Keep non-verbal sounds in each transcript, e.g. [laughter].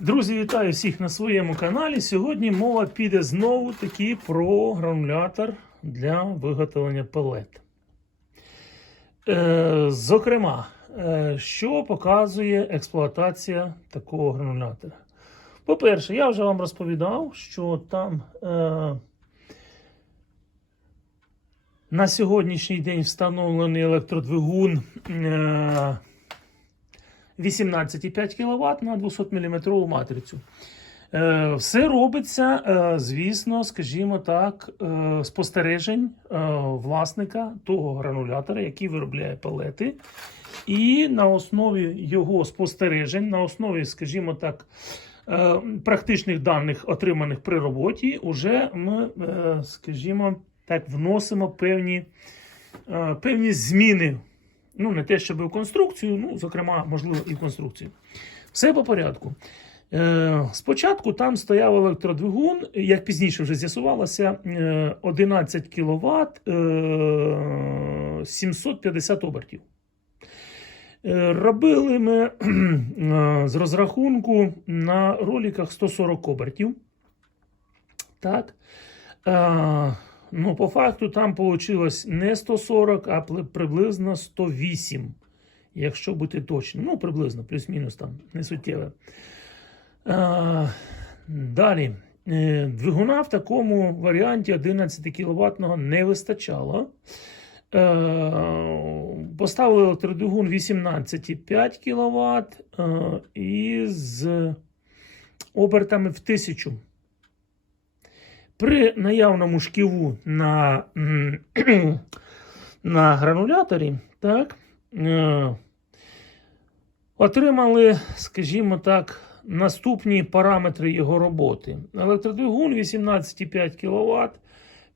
Друзі, вітаю всіх на своєму каналі. Сьогодні мова піде знову таки про гранулятор для виготовлення пелет. Е, зокрема, е, що показує експлуатація такого гранулятора? По-перше, я вже вам розповідав, що там е, на сьогоднішній день встановлений електродвигун. Е, 18,5 кВт на 200 мм матрицю. Е, Все робиться, е, звісно, скажімо так, е, спостережень власника того гранулятора, який виробляє пелети. І на основі його спостережень, на основі, скажімо так, практичних даних, отриманих при роботі, вже ми, скажімо так, вносимо певні, певні зміни Ну, не те, щоб в конструкцію, ну, зокрема, можливо, і в конструкцію. Все по порядку. Е, спочатку там стояв електродвигун, як пізніше вже з'ясувалося, е, 11 кВт, е, 750 обертів. Е, робили ми е, з розрахунку на роліках 140 обертів. Так. Ну, по факту там вийшло не 140, а приблизно 108, якщо бути точним. Ну, приблизно, плюс-мінус там, не суттєве. А, далі. Е, Двигуна в такому варіанті 11 кВт не вистачало. Е, Поставили електродвигун 18,5 кВт із обертами в 1000 при наявному шківу на, [clears throat] на грануляторі, так, е, отримали, скажімо так, наступні параметри його роботи. Електродвигун 18,5 кВт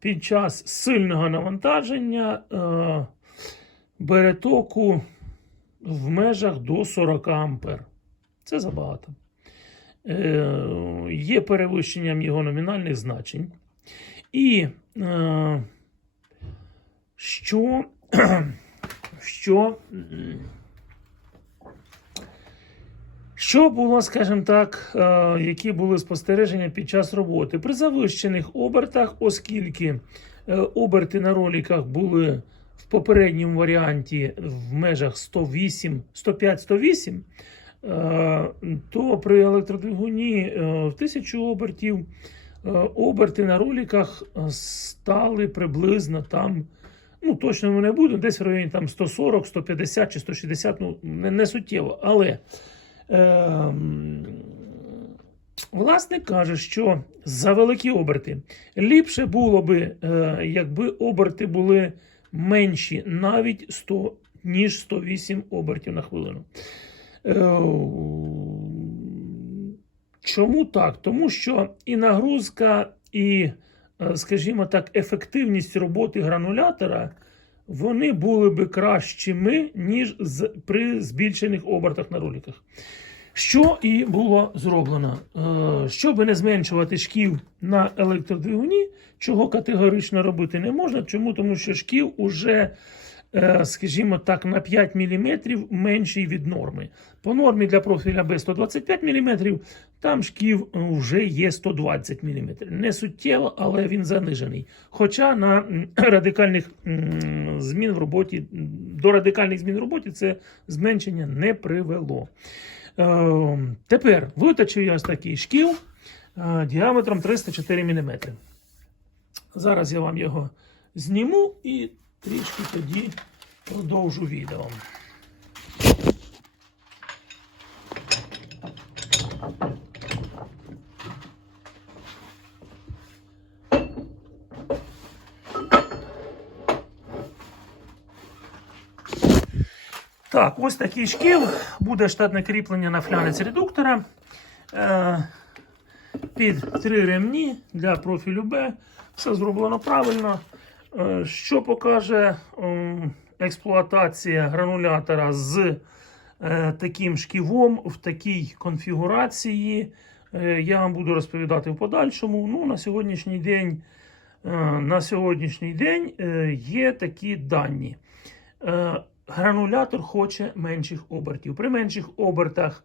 під час сильного навантаження е, бере току в межах до 40 А. Це забагато. Е, є перевищенням його номінальних значень. І е, що, [clears throat] що, що було, скажімо так, е, які були спостереження під час роботи? При завищених обертах, оскільки е, оберти на роліках були в попередньому варіанті в межах 108, 105-108, Е, то при електродвигуні е, в 1000 обертів е, оберти на роліках е, стали приблизно там, ну точно не буду, десь в районі там 140, 150 чи 160, ну не, не суттєво. Але е, власник каже, що за великі оберти ліпше було би, е, якби оберти були менші навіть 100, ніж 108 обертів на хвилину. Е, Чому так? Тому що і нагрузка, і, е, скажімо так, ефективність роботи гранулятора вони були би кращими, ніж при збільшених обертах на роликах. Що і було зроблено. Е, Щоб не зменшувати шків на електродвигуні, чого категорично робити не можна. Чому? Тому що шків уже скажімо так, на 5 мм менший від норми. По нормі для профіля Б 125 мм, там шків вже є 120 мм. Не суттєво, але він занижений. Хоча на [clears throat] радикальних змін в роботі, до радикальних змін в роботі це зменшення не привело. Е, Тепер виточив я ось такий шкіл е, діаметром 304 мм. Зараз я вам його зніму і трішки тоді продовжу відео. Так, ось такий шкіл. Буде штатне кріплення на флянець редуктора. Е, під три ремні для профілю Б. Все зроблено правильно. Е, Що покаже ем, експлуатація гранулятора з е, таким шківом в такій конфігурації? Е, Я вам буду розповідати в подальшому. Ну, на сьогоднішній день, на сьогоднішній день є такі дані. Гранулятор хоче менших обертів. При менших обертах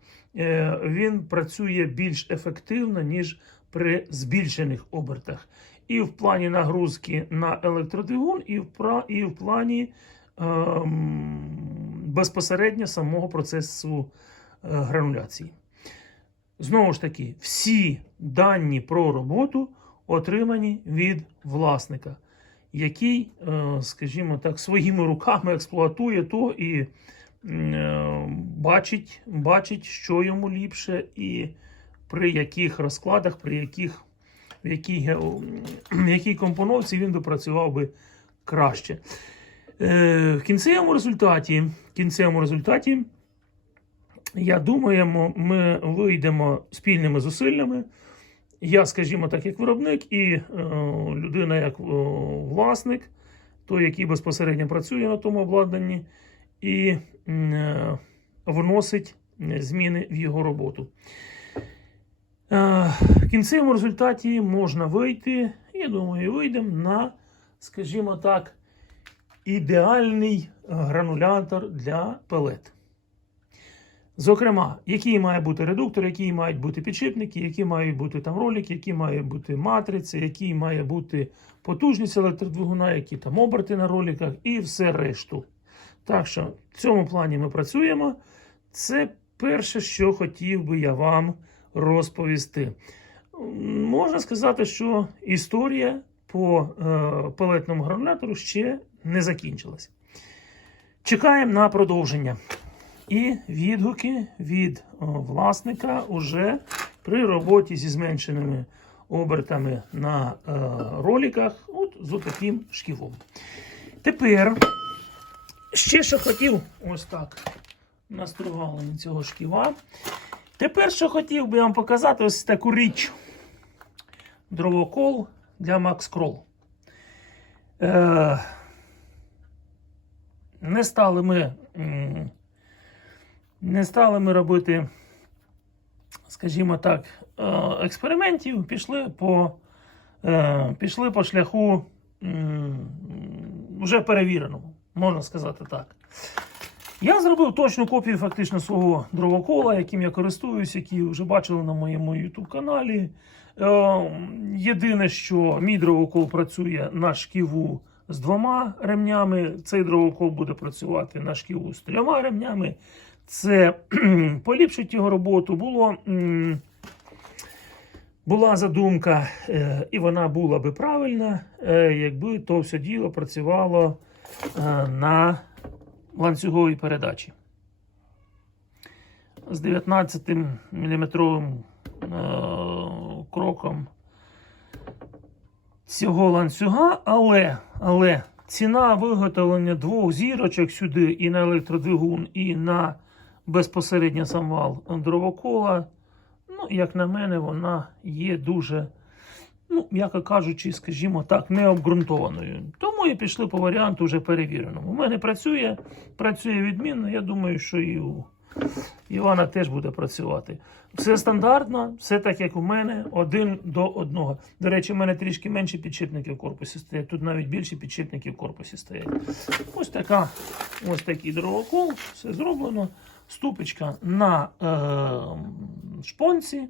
він працює більш ефективно, ніж при збільшених обертах. І в плані нагрузки на електродвигун, і в, пра- і в плані ем, безпосередньо самого процесу е, грануляції. Знову ж таки, всі дані про роботу отримані від власника, який, е, скажімо так, своїми руками експлуатує то і е, бачить, бачить, що йому ліпше, і при яких розкладах, при яких, в якій, в якій компоновці він би працював би краще. Е, В кінцевому результаті, в кінцевому результаті я думаю, ми вийдемо спільними зусиллями. Я, скажімо так, як виробник, і е, людина як власник, той, який безпосередньо працює на тому обладнанні, і е, вносить зміни в його роботу. Е, в кінцевому результаті можна вийти, я думаю, вийдемо на, скажімо так, ідеальний е, гранулятор для пелет. Зокрема, який має бути редуктор, які мають бути підшипники, які мають бути там ролики, які має бути матриці, які має бути потужність електродвигуна, які там оберти на роликах і все решту. Так що в цьому плані ми працюємо. Це перше, що хотів би я вам розповісти. Можна сказати, що історія по е, пелетному гранулятору ще не закінчилась. Чекаємо на продовження. І відгуки від власника уже при роботі зі зменшеними обертами на е, роликах, от з таким шківом. Тепер ще що хотів, ось так, настругали цього шківа. Тепер що хотів би вам показати ось таку річ. Дровокол для Kroll. Е, не стали ми. не стали ми робити, скажімо так, е, експериментів, пішли по, е, пішли по шляху вже перевіреному, можна сказати так. Я зробив точну копію фактично свого дровокола, яким я користуюсь, який вже бачили на моєму YouTube каналі. Е, Єдине, що мій дровокол працює на шківу з двома ремнями. Цей дровокол буде працювати на шківу з трьома ремнями. Це поліпшить його роботу. Було, була задумка, е, і вона була би правильна, е, якби то все діло працювало на ланцюговій передачі. З 19 мм кроком цього ланцюга, але, але ціна виготовлення двох зірочок сюди і на електродвигун, і на безпосередньо сам вал дровокола, ну, як на мене, вона є дуже, ну, м'яко кажучи, скажімо так, необґрунтованою. Тому і пішли по варіанту вже перевіреному. У мене працює, працює відмінно. Я думаю, що і у Івана теж буде працювати. Все стандартно, все так, як у мене, один до одного. До речі, у мене трішки менше підшипників в корпусі стоять. Тут навіть більше підшипників в корпусі стоять. Ось така, ось такий дровокол, все зроблено. Ступочка на е, шпонці,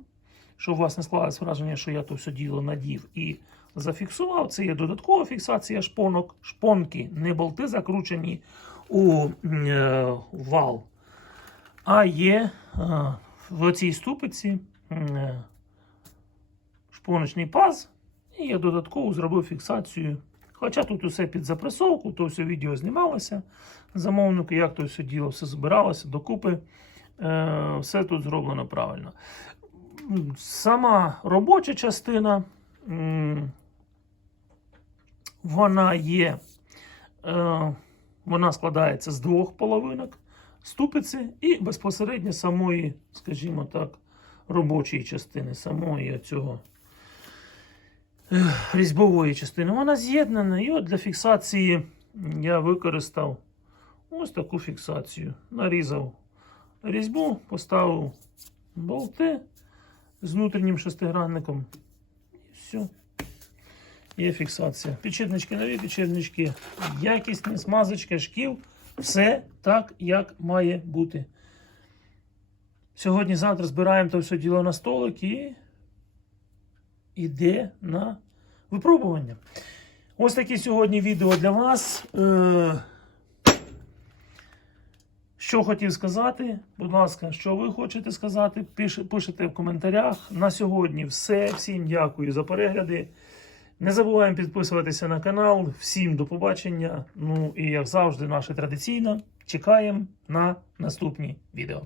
щоб у вас не склалось враження, що я то все діло надів і зафіксував. Це є додаткова фіксація шпонок. Шпонки, не болти закручені у е, вал. А є е, в цій ступиці е, шпоночний паз, і я додатково зробив фіксацію. Хоча тут усе під запресовку, то все відео знімалося замовнику, як то все діло, все збиралося докупи. Е, все тут зроблено правильно. Сама робоча частина, вона є, е, вона складається з двох половинок ступиці і безпосередньо самої, скажімо так, робочої частини, самої цього різьбової частини. Вона з'єднана. І от для фіксації я використав ось таку фіксацію. Нарізав різьбу, поставив болти з внутрішнім шестигранником. Все. Є фіксація. Підшипнички нові, підшипнички якісні, смазочка, шків Все так, як має бути. Сьогодні-завтра збираємо то все діло на столик і йде на випробування. Ось таке сьогодні відео для вас. Що хотів сказати, будь ласка, що ви хочете сказати, пиш- пишете в коментарях. На сьогодні все. Всім дякую за перегляди. Не забуваємо підписуватися на канал. Всім до побачення. Ну і як завжди, наше традиційно. Чекаємо на наступні відео.